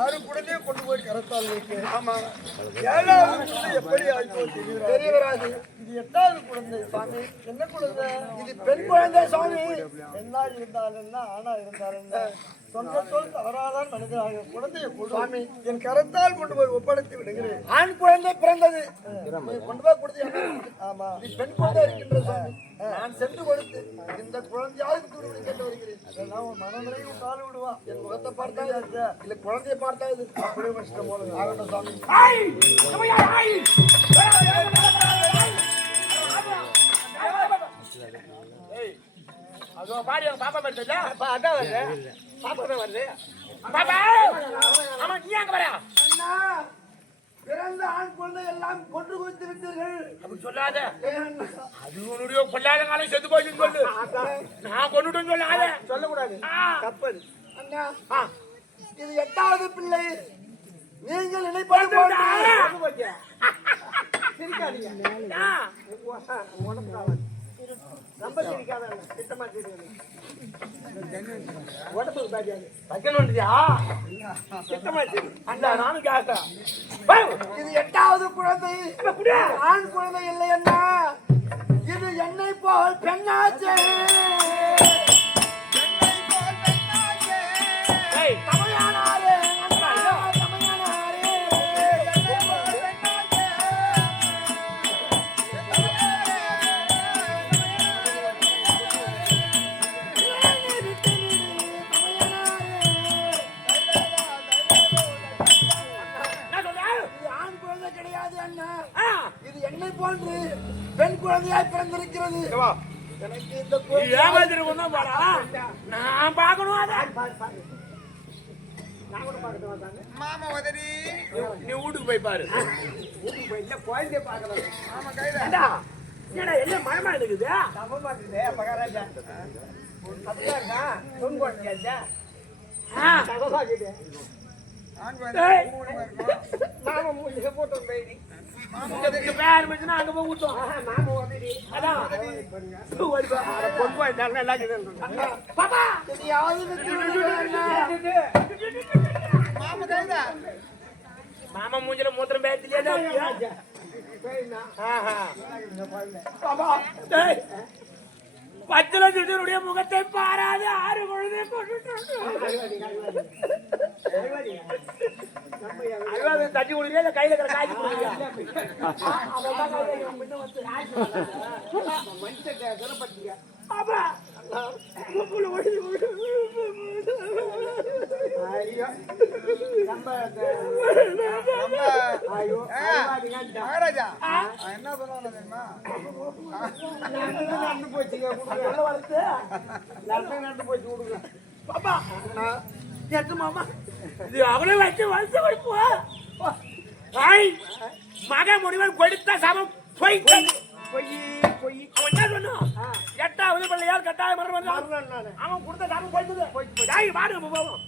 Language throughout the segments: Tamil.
ಯಾರು ಕೂಡ வாழ்வுக்கு ஆமா. ஏழாவது குழந்தை எப்படி ஆயிப்போ தெரிய வராது இது எட்டாவது குழந்தை சாமி. என்ன குழந்தை? இது பெண் குழந்தை சுவாமி பெண்ணா இருந்தால் என்ன ஆணா இருந்தால் என்ன? சொல் தவறாதான் மனிதனாக குழந்தையை என் கரத்தால் கொண்டு போய் ஒப்படைத்து விடுகிறேன். ஆண் குழந்தை பிறந்தது. கொண்டு போய் கொடுத்து? ஆமா. இது பெண் குழந்தை இருக்கின்ற நான் சென்று கொடுத்து இந்த குழந்தையாவது தூடி கேட்டு வருகிறேன். அதெல்லாம் உன் மனநிலை விட்டாலும் விடுவா. என் முகத்தை பார்த்தா இல்ல குழந்தையை பார்த்தா இது. பிறந்த ஆண் குழந்தை எல்லாம் கொன்று குவித்து விட்டீர்கள் அப்படி சொல்லாத? அது உன்னுடைய கொள்ளாத காலம் செத்து போச்சுன்னு சொல்லு நான் கொண்டுட்டேன்னு சொல்லாத சொல்லக்கூடாது ஆ. தப்பது அண்ணா. இது எட்டாவது பிள்ளை நீங்கள் நினைப்பது. ரொம்ப சிரிக்காத திட்டமா உடம்புக்கு பாதியாது வைக்கணும்ன்றியா திட்டமா அந்த நானும் கேட்கறேன் இது எட்டாவது குழந்தை. ஆண் குழந்தை இல்லை அண்ணா. இது என்னை போல் பெண்ணாச்சே. போன்று பெண் குழந்தையாய் பிறந்திருக்கிறது. எனக்கு இந்த குழந்தை நான் பார்க்கணும் அத. மாமா உதறி. நீ வீட்டுக்கு போய் பாரு. இல்ல குழந்தைய பார்க்கலாம் மாமா ஏண்டா, என்னடா எல்லாம் மயமா இருக்குது? தப்ப மாட்டேங்குதே மகாராஜா அப்படியா பொன் குழந்தையாச்சா. தகவாகிட்டே ஏய், மாமா மூஞ்சில போட்டு போயிடி இதுக்கு பேர் வச்சுன்னா அங்க போய் ஊத்தும் மாமா உதறி அதான் ஓடி வா. பொன் குழந்தை நல்லா இருக்குது பாப்பா யாவது மாமா கையில மாமா மூஞ்சில மூத்திரம் பேத்திலே தான் இருக்கியா? ஆஹா. டேய், பத்து லட்சத்தினுடைய முகத்தை பாராது ஆறு பொழுது கொண்டு தட்டி கொடுக்குறியா இல்ல கையில இருக்கிற காய்ச்சி கொடுக்குறியா பாப்பா மகாராஜா. என்ன தெரியுமா? நடந்து சொல்ல வளர்த்து நடந்து போச்சு விடுங்க பாப்பா எட்டு மாமா? இது அவளை வச்சு வளர்த்து கொடுப்பா. ஐய் மக முடிவன் கொடுத்த சமம். பொய். பொய் பொய் அவன் என்ன சொன்னான் எட்டாவது பிள்ளையால் கட்டாய மரம் வந்தான் மரணம் நானு. அவன் கொடுத்த சமம் போய்த்தது ஜாய் வாடு நம்ம போவோம்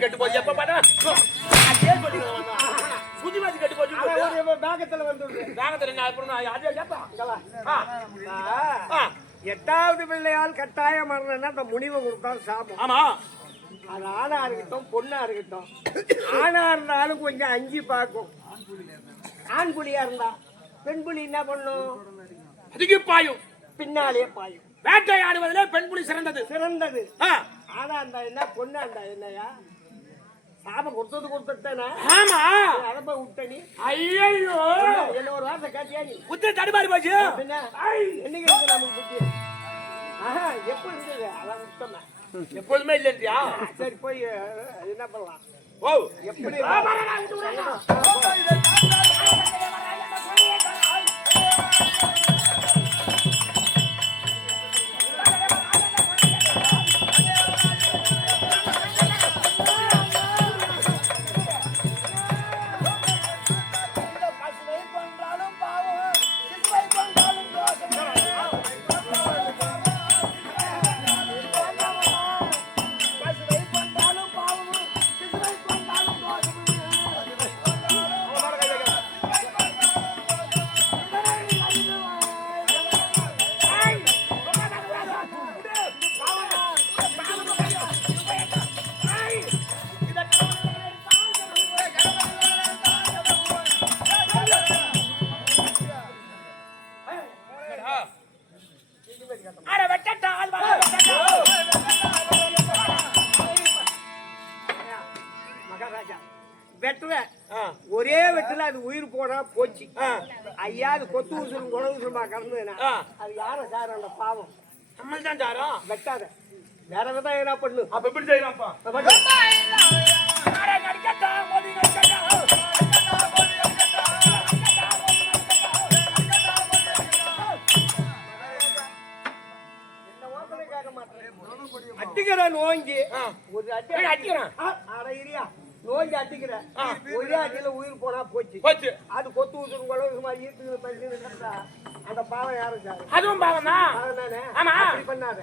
கெட்டு போச்சு எப்ப பார்த்தா அதே சொல்லி சுதி மாதிரி கெட்டு போச்சு அவன் பேக்கத்துல வந்துடுது வேகத்துல என்ன அப்புறம் நான் அதே கேட்பான் எட்டாவது பிள்ளையால் கட்டாய மரணம்னா அந்த முனிவை கொடுத்தா சாபம். ஆமா. அது ஆணா இருக்கட்டும் பொண்ணா இருக்கட்டும். ஆணா இருந்தாலும் கொஞ்சம் அஞ்சு பார்க்கும். ஆண் புலியா இருந்தா? பெண் புலி என்ன பண்ணும்? அதுக்கு பாயும். பின்னாலே பாயும். வேட்டையாடுவதிலே பெண் புலி சிறந்தது. சிறந்தது. ஆனா இருந்தா என்ன பொண்ணா இருந்தா என்னையா சாபம் கொடுத்தது கொடுத்துட்டேனா? ஆமா. அதை போய் விட்ட நீ. ஐயோ என்ன ஒரு வார்த்தை கேட்டியா நீ? தடுமாறி போச்சு. பின்ன என்னைக்கு இருக்கு நமக்கு புத்தி ஆஹா எப்ப இருந்தது அதான் விட்டோமே எப்போதுமே இல்லையா சரி போய் என்ன பண்ணலாம்? ஓ. எப்படி அட வெட்டட்டா ஆள் வா மகாராஜா ஒரே வெட்டுல அது உயிர் போடா போச்சு. ஐயா அது கொத்து உசுரும் குடல் உசுருமா கடந்ததுன்னா அது யார சார் அந்த பாவம்? நம்மள்தான் சாரோ வெட்டாத. வேற விதம் என்ன பண்ணு. அப்ப எப்படி செய்யறாப்பா? நோங்கி ஒரு அடி ஒரே அடியில உயிர் போனா போச்சு. போச்சு. அது கொத்து ஊசுக்கு கூட சும்மா ஈர்த்துக்கிற அந்த பாவம் யாரும் அதுவும் பாவம் தான்? ஆமா. அப்படி பண்ணாத.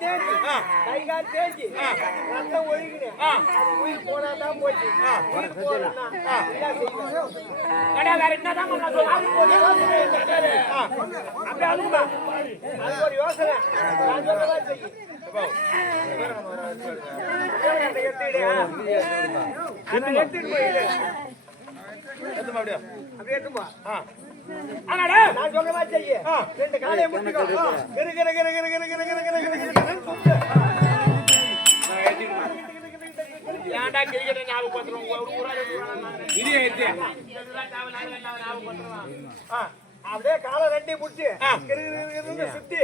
தேய்ச்சி. கை கால் தேய்ச்சி. ரத்தம் ஒழுகினேன் உயிர் போனா தான் போச்சு உயிர் போனா கடை வேற என்னதான் பண்ண அப்படியே அழுகுமா? அது ஒரு யோசனை. நான் சொல்ல செய்யும் எடுத்துட்டு போயிடு அப்படியே? எடுத்துமா ஆ. ஆனாடா, நான் சொல்ற மாதிரி செய்யு. ஆ. ரெண்டு காலையை முட்டுக்கோ. கிரு கிரு கிரு கிரு கிரு. ஏன்டா ஞாபகப்படுத்துறோம்? ஒரு அப்படியே காலை ரெண்டி முடிச்சு சுத்தி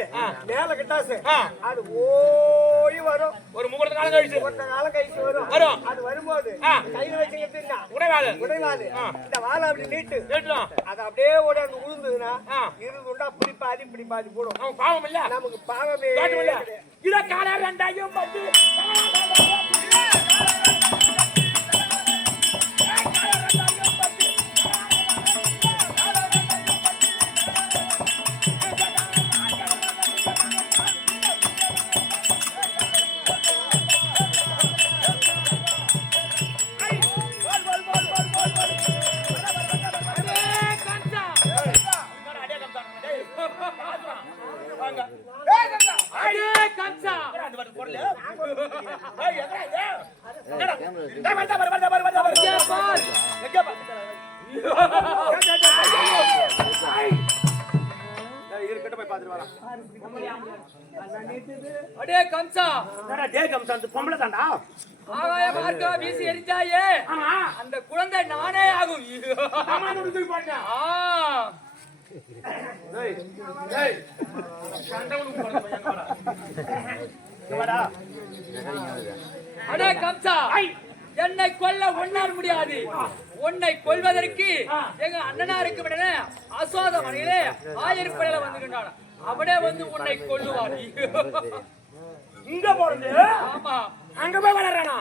மேல கிட்டாசு. அது ஓய் வரும். ஒரு முகூர்த்த காலம் கழிச்சு. முகூர்த்த காலம் கழிச்சு வரும். வரும். அது வரும்போது கையில வச்சு உடைவாது உடைவாது இந்த வாழை அப்படி நீட்டு. நீட்டலாம் அது அப்படியே ஓடாண்டு உழுந்ததுன்னா இருந்துண்டா பிடிப்பாதி பிடிப்பாதி போடும். பாவம் இல்ல. நமக்கு பாவமே இல்ல. இதை காலை ரெண்டாயும் பத்து அந்த குழந்தை நானே ஆகும். அடே கம்சா என்னை கொல்ல ஒன்னார் முடியாது. உன்னை கொல்வதற்கு எங்க அண்ணனாருக்கு அசோத மனையிலே ஆயிரம் பேரில வந்துகின்றான் அவனே வந்து உன்னை கொல்லுவான். இங்க போறது? ஆமா. அங்க போய் வளர்றானா?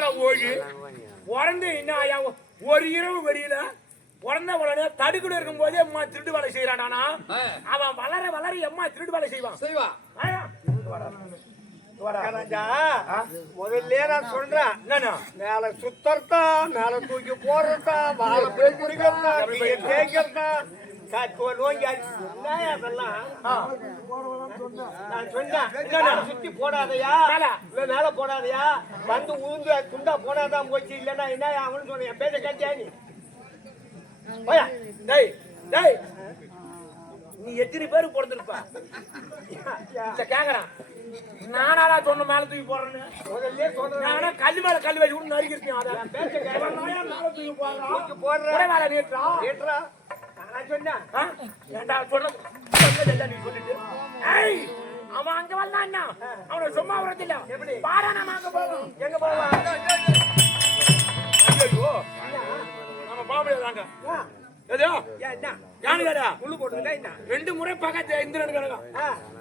கொக்கால ஓடி உறந்து என்ன ஆயா ஒரு இரவு வெளியில உறந்த உடனே தடுக்கல இருக்கும் போதே அம்மா திருட்டு வேலை செய்யறானா அவன் வளர வளர அம்மா திருட்டு வேலை செய்வான் செய்வா ஆயா, இங்க வாடா. இங்க வாடா. ராஜா முதல்ல நான் சொல்றேன்? மேல சுத்தறதா மேல தூக்கி போடுறதா வாழை போய் குடிக்கிறதா சுத்தி போடாதயா இவன் மேல போடாதயா வந்து உழுந்து துண்டா போடாதான் போச்சு இல்லன்னா என்ன அவனு சொன்ன பேச கேட்டியா நீ டேய் டேய் நீ எத்தனை பேருக்கு பிறந்திருப்பா கேக்குறான் நானாடா சொன்ன மேல தூக்கி போடுறேன்னு நானா கல் மேல கல் வச்சு கூட நறுக்கிருக்கேன் அதை பேச கேட்கறேன் தூக்கி போடுறேன் போடுறேன் வேலை நீட்டுறா நான் சொன்னேன்? ஏன்டா சொன்னது சொன்னதெல்ல நீ சொல்லிட்டு. ஏய் அவன் அங்க வந்தான்னா அவனை சும்மா விடுறதில்ல. எப்படி? பாரா நம்ம அங்க போவோம் எங்க போவா ஐயோ நம்ம போக முடியாதாங்க எதையோ? என்ன? முள்ளு என்ன? ரெண்டு முறை பக்கத்து இந்திரன் கிடக்கும்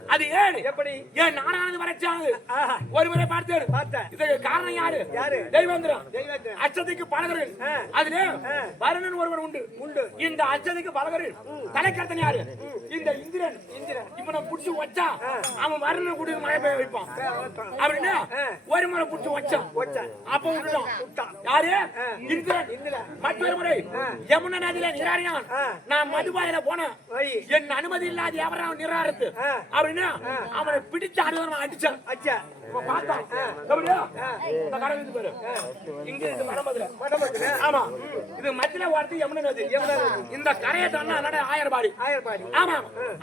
அது ஏன்? எப்படி? ஏன் நானானது வரைச்சாங்க ஆஹா, ஒரு முறை பார்த்தேன். பார்த்தேன். இதுக்கு காரணம் யாரு? யாரு? தெய்வந்திரம் தெய்வத்தை. அச்சத்துக்கு பலகரன். ஆ. அதுல ஆ. வருணன் ஒருவன் உண்டு. உண்டு. இந்த அச்சத்துக்கு பலகரன். தலைக்கர்த்தன் யாரு? இந்த இந்திரன். இந்திரன். இப்ப நான் புடிச்சு வச்சா அவன் வருணன் கூட மழை பெய்ய வைப்பான். அப்படின்னு ஒரு முறை புடிச்சு வச்சான் வச்சான். அப்ப விட்டுட்டான் யாரு? இந்திரன். மற்றொரு முறை யமுனா நதியில. நான் மதுபாயில போனேன். என் அனுமதி இல்லாத எவரான் நிராரத்து ஆ. அப்படின்னு அவனை பிடிச்சு அறுவன் அடிச்சான் அச்சா இப்ப பார்த்தான். எப்படியா? இந்த மரம் இது பாரு. இங்க இது மடமதுரை. ஆமா. இது மத்தியில ஓடுறது யமுனை நதி. இந்த கரையை தாண்டா நட ஆயர்பாடி. ஆயிரப்பாடி ஆமா.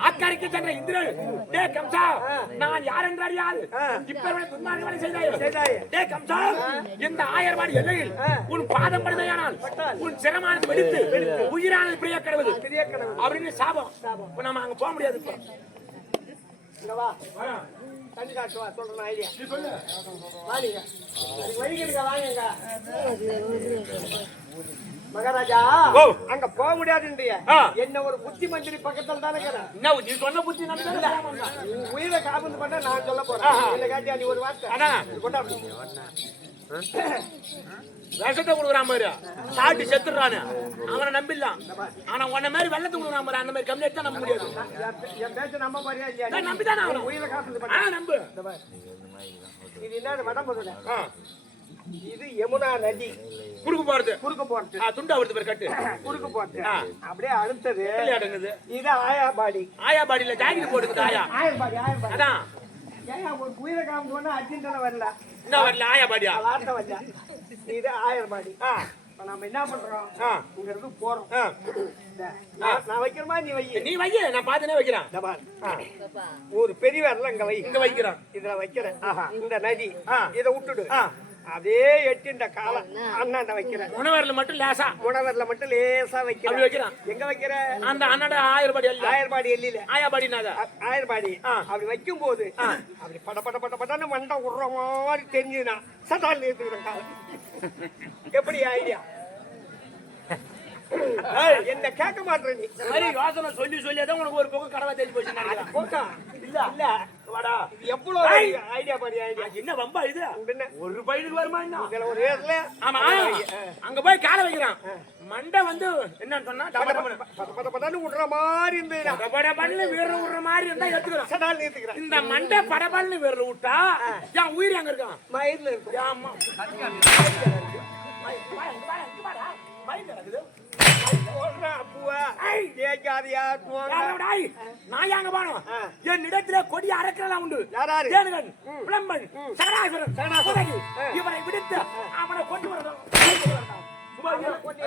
அக்கறைக்கு சென்ற இந்திரன், டேய் கம்சா, நான் யார் என்று அறியாது. இப்ப துன்மார்க்க வேலை செய்தாயே. கம்சா, இந்த ஆயர்பாடி எல்லையில் உன் பாதம் படுதையானால் உன் சிரமானது வெடித்து உயிரானது பிரிய கடவுள் பெரிய கடவுள் அப்படின்னு சாபம். இப்ப நம்ம அங்க போக முடியாது இப்ப. இங்க வா. தண்ணி காட்டு வா சொல்றேன் ஐடியா. வாங்க மகாராஜா ஓ. அங்க போக முடியாதுன்றிய. என்ன ஒரு புத்தி மந்திரி பக்கத்துல தானே என்ன நீ சொன்ன புத்தி உயிரை காபந்து பண்ண நான் சொல்ல போறேன். இல்ல காட்டியா நீ ஒரு வார்த்தை? அதான் இது கொண்டா அப்படி. விஷத்தை கொடுக்குறான் பாரு. சாப்பிட்டு செத்துறானு அவனை நம்பிடலாம். ஆனா உன்ன மாதிரி வெள்ளத்தை கொடுக்குறான் பாரு. அந்த மாதிரி கம்மி தான் நம்ப முடியாது. நம்ப உன் ஆகணும். நம்பு. இது என்ன வடம்பதுல ஆ, இது யமுனா நதி குறுக்கு போறது. குறுக்க போறது துண்டா வருது பேர் கட்டு. குறுக்க போறது. அப்படியே அடுத்தது இது ஆயாபாடி. ஆயா பாடியில ஜாக்கெட் போட்டுக்குது ஆயா. ஆயர்பாடி ஆயர்பாடி அதான். ஏன் ஒரு உயிரை காமிச்சு பண்ணா அர்ஜென்டன வரல என்ன வரல வார்த்தை வச்சா இது ஆயர்பாடி இப்ப நம்ம என்ன பண்றோம்? இங்க இருந்து போறோம். நான் வைக்கிறமா நீ வை நீ வைய நான் வைக்கிறேன். ஒரு பெரிய வரல இங்க வை. இங்க வைக்கிறேன் இதுல வைக்கிறேன். இந்த நதி. இத விட்டுடு. அப்படியே எட்டு இந்த காலம் அண்ணாண்ட வைக்கிறேன் உணவரில் மட்டும் லேசா. உணவரில் மட்டும் லேசா வைக்கிறேன் வைக்கிறான் எங்க வைக்கிற? அந்த அண்ணாட ஆயிரம் பாடி அல்ல ஆயர்பாடி எல்லில ஆயா பாடினாத ஆ- ஆயர்பாடி. அப்படி வைக்கும் போது அப்படி பட பட பட படன்னு மண்டை விடுற மாதிரி தெரிஞ்சுனா சட்டால் நிறுத்துக்கிறேன் காலம் எப்படி ஐடியா? என்ன கேட்க மாட்டேன் நீ. சரி யோசனை சொல்லி சொல்லி தான் உனக்கு ஒரு பக்கம் கடவை தெரிஞ்சு போச்சு போக்கா? இல்ல. வாடா. இது எவ்வளவு. ஐடியா? பாடி ஐடியா. என்ன வம்பா இது? ஒரு பையனுக்கு வருமா என்ன? ஒரு ஏர்ல. ஆமா. அங்க போய் காலை வைக்கிறான். மண்டை வந்து என்னன்னு சொன்னா பட படன்னு விடுற மாதிரி இருந்ததுன்னா டபட படன்னு வீரல் விடுற மாதிரி இருந்தா எடுத்துக்கிறோம் இந்த மண்டை படபடன்னு வீரல் விட்டா என் உயிர் அங்க இருக்கான் மயிர்ல இருக்கும். ஆமா ஐய். என்னிடத்திலே கொடி அரக்கரெல்லாம் உண்டு. தேனுகன், விளம்பன், சகடாசுரன், குதகி. இவனை விடுத்து அவனை கொண்டு. கொண்டு